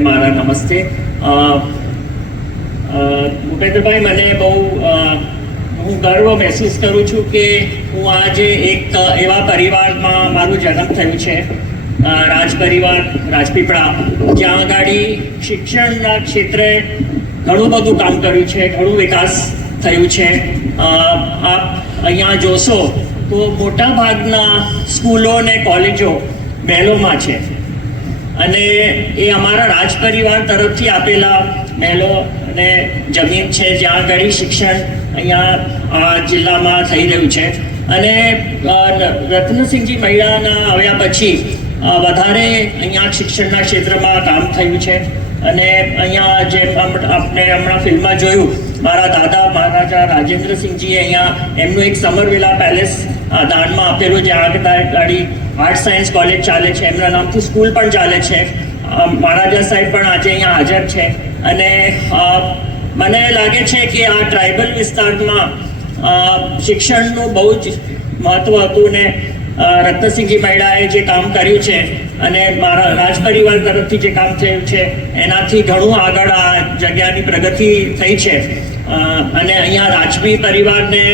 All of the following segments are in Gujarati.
મારા નમસ્તે. ભૂપેન્દ્રભાઈ, મને બહુ હું ગર્વ મહેસૂસ કરું છું કે હું આજે એક એવા પરિવારમાં મારું જન્મ થયું છે. રાજ પરિવાર રાજપીપળા, જ્યાં આગળ શિક્ષણના ક્ષેત્રે ઘણું બધું કામ કર્યું છે, ઘણું વિકાસ થયું છે. આપ અહીંયા જોશો તો મોટાભાગના સ્કૂલો અને કોલેજો મહેલોમાં છે. અને એ અમારા રાજ પરિવાર તરફથી આપેલા મહેલો અને જમીન છે જ્યાં આગળ શિક્ષણ અહીંયા જિલ્લામાં થઈ રહ્યું છે. અને રત્નસિંહજી મહિલાના આવ્યા પછી વધારે અહીંયા શિક્ષણના ક્ષેત્રમાં કામ થયું છે. અને અહીંયા જેમ આપણે હમણાં ફિલ્મમાં જોયું, મારા દાદા મહારાજા રાજેન્દ્રસિંહજીએ અહીંયા એમનું એક સમરવેલા પેલેસ દાનમાં આપેલું જે આગળ આર્ટ સાયન્સ કોલેજ ચાલે છે. એમના નામથી સ્કૂલ પણ ચાલે છે. મહારાજા સાહેબ પણ આજે અહીંયા હાજર છે. અને મને લાગે છે કે આ ટ્રાઇબલ વિસ્તારમાં શિક્ષણનું બહુ જ મહત્વ હતું ને રત્નસિંહજી મહિડાએ જે કામ કર્યું છે અને મારા રાજ પરિવાર તરફથી જે કામ થયું છે, એનાથી ઘણું આગળ આ જગ્યાની પ્રગતિ થઈ છે. અને અહીંયા રાજવી પરિવારને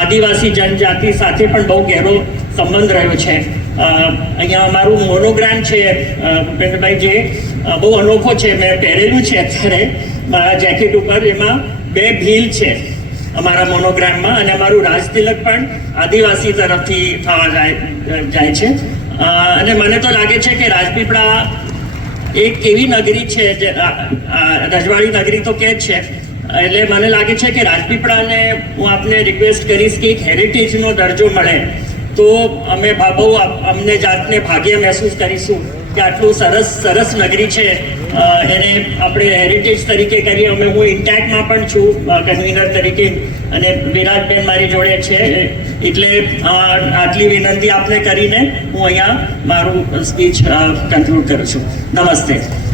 આદિવાસી જનજાતિ સાથે પણ બહુ ગહેરો સંબંધ રહ્યો છે. અહીંયા અમારું મોનોગ્રામ છે ભૂપેન્દ્રભાઈ જે બહુ અનોખો છે, મેં પહેરેલું છે અત્યારે મારા જેકેટ ઉપર. એમાં બે ભીલ છે અમારા મોનોગ્રામમાં અને અમારું રાજતિલક પણ આદિવાસી તરફથી થવા જાય જાય છે. અને મને તો લાગે છે કે રાજપીપળા એક એવી નગરી છે જે રજવાડી નગરી તો કે જ છે. એટલે મને લાગે છે કે રાજપીપળાને હું આપને રિક્વેસ્ટ કરીશ કે એક હેરિટેજનો દરજ્જો મળે. તો અમે ભા- બહુ આપ- અમને જાતને ભાગ્ય મહેસૂસ કરીશું. કે આટલું સરસ સરસ નગરી છે. એને આપણે હેરિટેજ તરીકે કરીએ. અમે, હું ઇન્ટેકમાં પણ છું કન્વીનર તરીકે. અને વિરાટબેન મારી જોડે છે. એટલે આટલી વિનંતી આપને કરીને હું અહીંયા મારું સ્પીચ કન્ક્લુડ કરું છું. નમસ્તે.